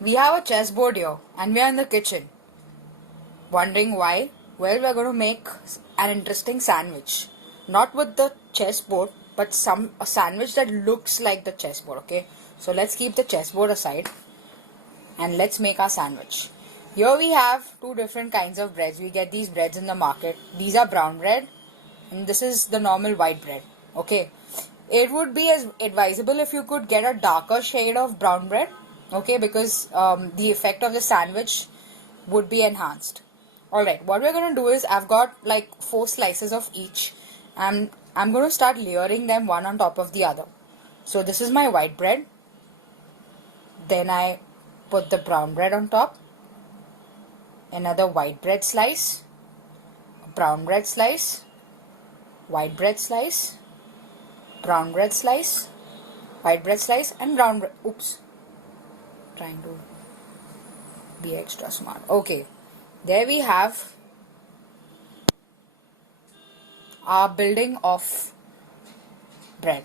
We have a chessboard here and we are in the kitchen. Wondering why? Well, we're going to make an interesting sandwich. Not with the chessboard, but a sandwich that looks like the chessboard, okay? So let's keep the chessboard aside and let's make our sandwich. Here we have two different kinds of breads. We get these breads in the market. These are brown bread and this is the normal white bread, okay? It would be as advisable if you could get a darker shade of brown bread, okay, because the effect of the sandwich would be enhanced. Alright, what we're going to do is I've got like 4 slices of each and I'm going to start layering them one on top of the other. So this is my white bread. Then I put the brown bread on top. Another white bread slice. Brown bread slice. White bread slice. Brown bread slice. White bread slice and brown bread. Oops. Trying to be extra smart. Okay. There we have our building of bread.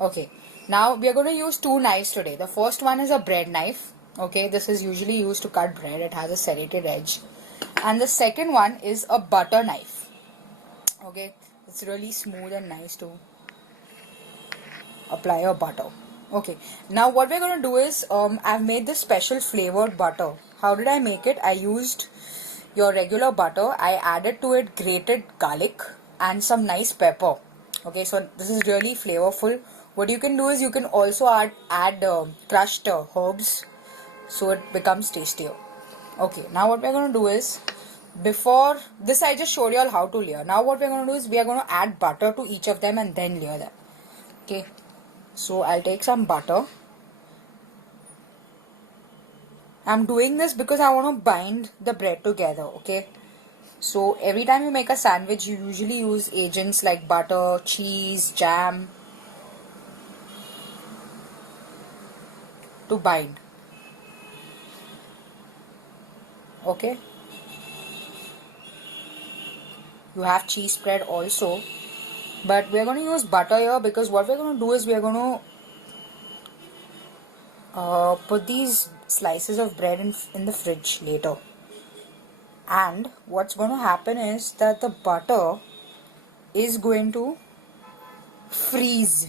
Okay. Now we are going to use 2 knives today. The first one is a bread knife. Okay. This is usually used to cut bread. It has a serrated edge. And the second one is a butter knife. Okay. It's really smooth and nice to apply your butter. Okay, now what we're going to do is I've made this special flavored butter. How did I make it? I used your regular butter. I added to it grated garlic and some nice pepper. Okay, so this is really flavorful. What you can do is you can also add crushed herbs so it becomes tastier. Okay, now what we're going to do is, before this I just showed you all how to layer. Now what we're going to do is we are going to add butter to each of them and then layer them. Okay. So I'll take some butter. I'm doing this because I want to bind the bread together, okay? So every time you make a sandwich, you usually use agents like butter, cheese, jam to bind. Okay? You have cheese spread also. But we're going to use butter here because what we're going to do is we're going to put these slices of bread in the fridge later. And what's going to happen is that the butter is going to freeze.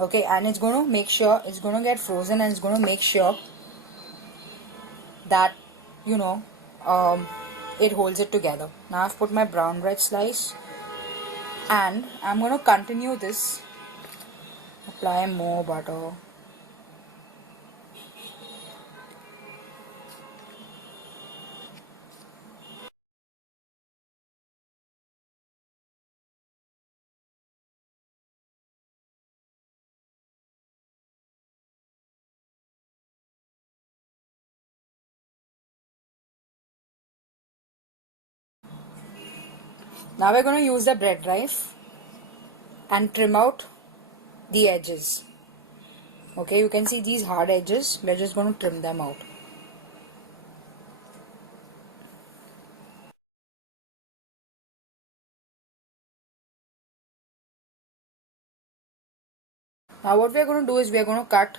Okay, and it's going to make sure, it's going to get frozen and it's going to make sure that, you know, it holds it together. Now I've put my brown bread slice and I'm going to continue this. Apply more butter. Now we're going to use the bread knife and trim out the edges. Okay, you can see these hard edges. We're just going to trim them out. Now what we're going to do is we're going to cut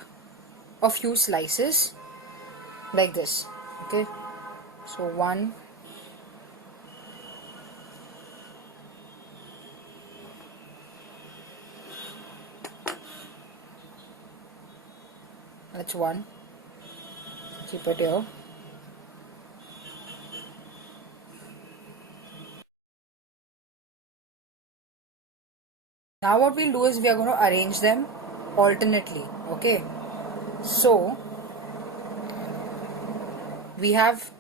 a few slices like this. Okay, so one, that's one. Keep it here. Now what we'll do is we are going to arrange them alternately. Okay, so we have,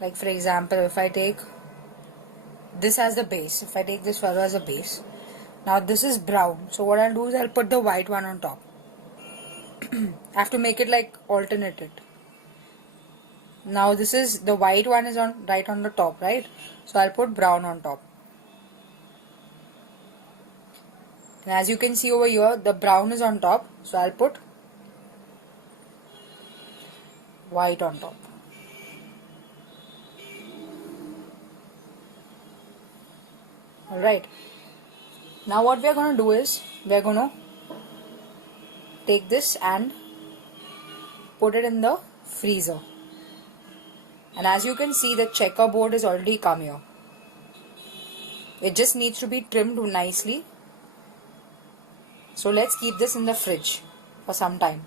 like for example, if I take this as the base, if I take this fellow as a base, now this is brown, so what I'll do is I'll put the white one on top. I have to make it like alternated. Now this is, the white one is on right on the top, right? So I'll put brown on top. And as you can see over here, the brown is on top, so I'll put white on top. Alright. Now what we are going to do is, we are going to take this and put it in the freezer. And as you can see, the checkerboard is already come here. It just needs to be trimmed nicely. So let's keep this in the fridge for some time.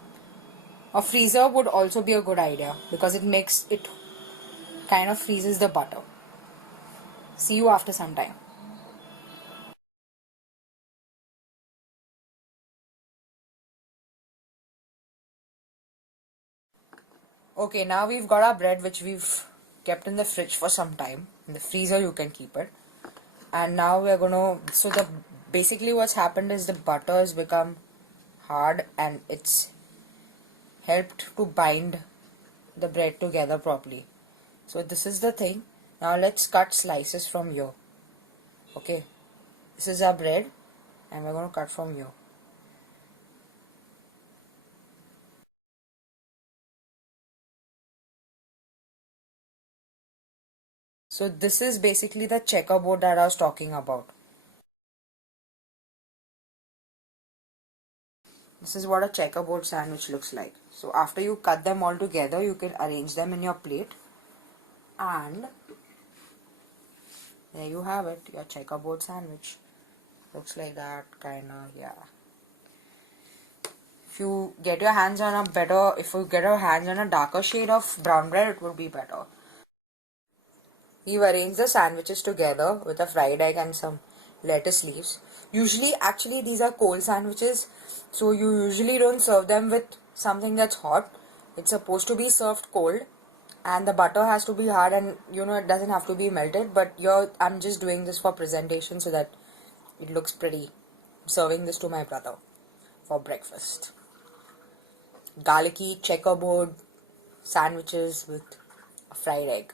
A freezer would also be a good idea because it kind of freezes the butter. See you after some time. Okay, now we've got our bread which we've kept in the fridge for some time. In the freezer you can keep it. And now we're gonna, basically what's happened is the butter has become hard and it's helped to bind the bread together properly. So this is the thing. Now let's cut slices from here. Okay, this is our bread and we're going to cut from here. So this is basically the checkerboard that I was talking about. This is what a checkerboard sandwich looks like. So after you cut them all together, you can arrange them in your plate. And there you have it, your checkerboard sandwich. Looks like that, kinda, yeah. If you get your hands on a darker shade of brown bread, it would be better. We've arranged the sandwiches together with a fried egg and some lettuce leaves. Usually, actually, these are cold sandwiches, so you usually don't serve them with something that's hot. It's supposed to be served cold, and the butter has to be hard, and it doesn't have to be melted. But I'm just doing this for presentation so that it looks pretty. I'm serving this to my brother for breakfast. Garlicky checkerboard sandwiches with a fried egg.